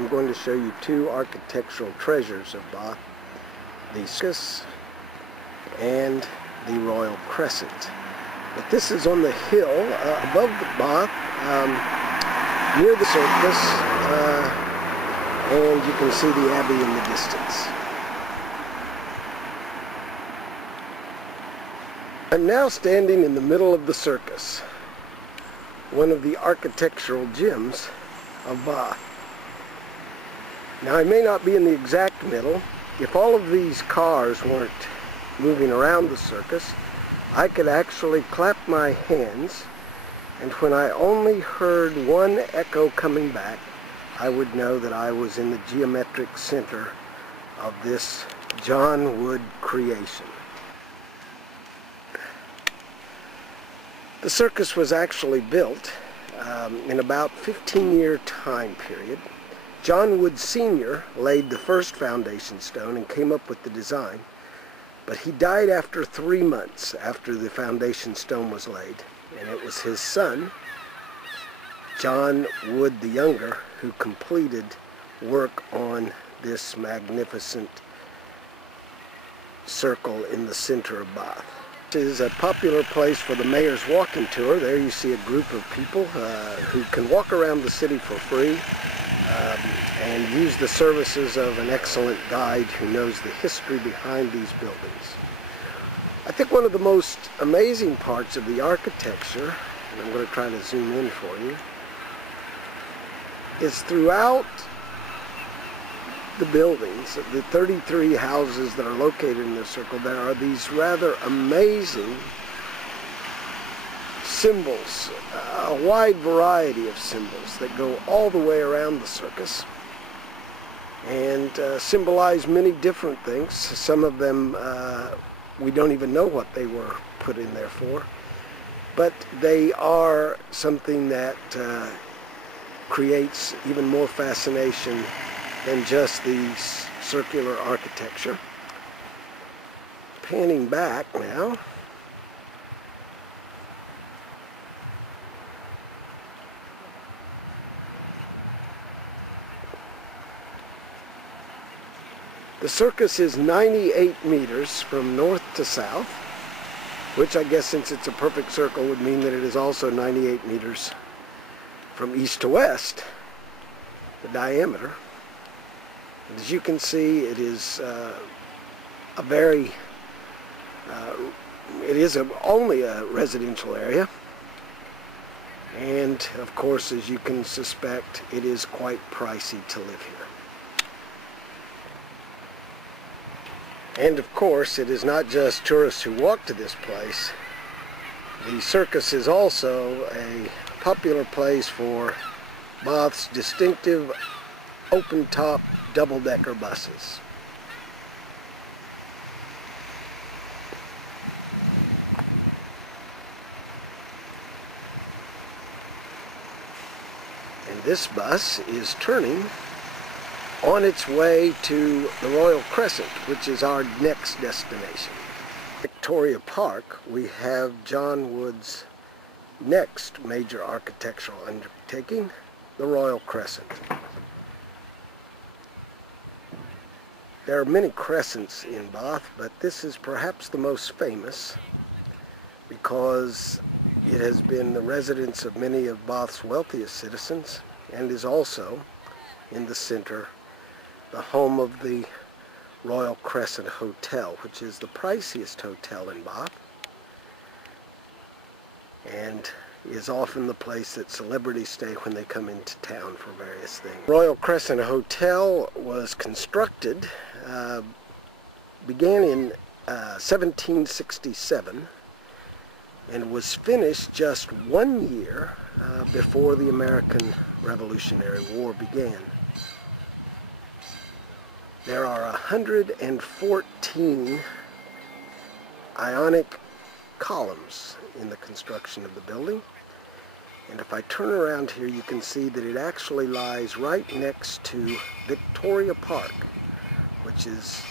I'm going to show you two architectural treasures of Bath, the Circus and the Royal Crescent. But this is on the hill above the Bath, near the Circus, and you can see the Abbey in the distance. I'm now standing in the middle of the Circus, one of the architectural gems of Bath. Now, I may not be in the exact middle. If all of these cars weren't moving around the Circus, I could actually clap my hands, and when I only heard one echo coming back, I would know that I was in the geometric center of this John Wood creation. The Circus was actually built in about 15-year time period. John Wood Sr. laid the first foundation stone and came up with the design, but he died after 3 months after the foundation stone was laid, and it was his son, John Wood the Younger, who completed work on this magnificent circle in the center of Bath. It is a popular place for the mayor's walking tour. There you see a group of people who can walk around the city for free and use the services of an excellent guide who knows the history behind these buildings. I think one of the most amazing parts of the architecture, and I'm going to try to zoom in for you, is throughout the buildings, the 33 houses that are located in the circle, there are these rather amazing symbols, a wide variety of symbols that go all the way around the Circus and symbolize many different things. Some of them we don't even know what they were put in there for, but they are something that creates even more fascination than just the circular architecture. Panning back now, the Circus is 98 meters from north to south, which I guess, since it's a perfect circle, would mean that it is also 98 meters from east to west, the diameter. As you can see, it is only a residential area, and of course, as you can suspect, it is quite pricey to live here. And of course, it is not just tourists who walk to this place. The Circus is also a popular place for Bath's distinctive open-top double-decker buses. And this bus is turning on its way to the Royal Crescent, which is our next destination. Victoria Park, we have John Wood's next major architectural undertaking, the Royal Crescent. There are many crescents in Bath, but this is perhaps the most famous because it has been the residence of many of Bath's wealthiest citizens and is also in the center, the home of the Royal Crescent Hotel, which is the priciest hotel in Bath and is often the place that celebrities stay when they come into town for various things. Royal Crescent Hotel was constructed, began in 1767 and was finished just 1 year before the American Revolutionary War began. There are 114 ionic columns in the construction of the building, and if I turn around here, you can see that it actually lies right next to Victoria Park, which is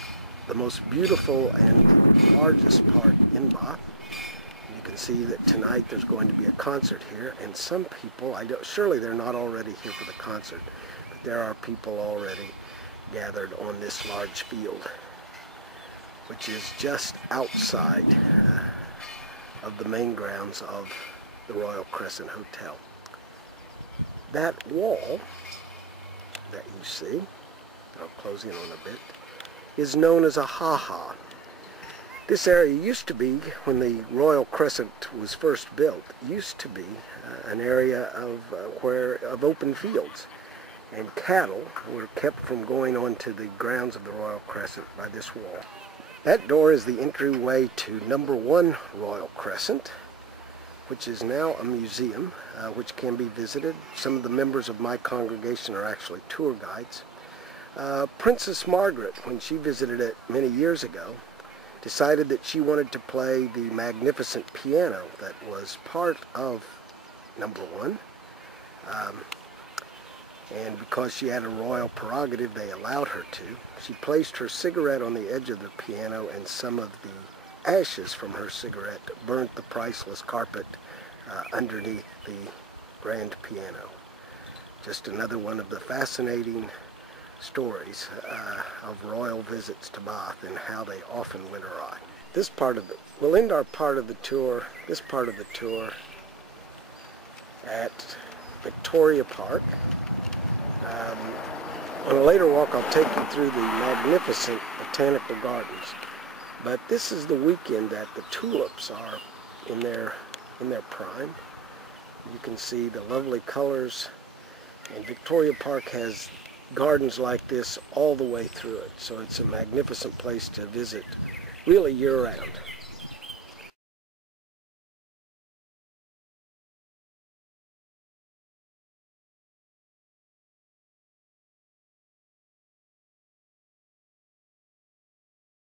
the most beautiful and largest park in Bath. And you can see that tonight there's going to be a concert here, and some people, surely they're not already here for the concert, but there are people already gathered on this large field, which is just outside of the main grounds of the Royal Crescent Hotel. That wall that you see, I'll close in on a bit, is known as a ha-ha. This area used to be, when the Royal Crescent was first built, used to be an area of open fields, and cattle were kept from going onto the grounds of the Royal Crescent by this wall. That door is the entryway to number 1 Royal Crescent, which is now a museum, which can be visited. Some of the members of my congregation are actually tour guides. Princess Margaret, when she visited it many years ago, decided that she wanted to play the magnificent piano that was part of number 1. And because she had a royal prerogative, they allowed her to. She placed her cigarette on the edge of the piano, and some of the ashes from her cigarette burnt the priceless carpet underneath the grand piano. Just another one of the fascinating stories of royal visits to Bath and how they often went awry. We'll end our part of the tour, this part of the tour, at Victoria Park. On a later walk, I'll take you through the magnificent botanical gardens. But this is the weekend that the tulips are in their prime. You can see the lovely colors, and Victoria Park has gardens like this all the way through it. So it's a magnificent place to visit really year-round.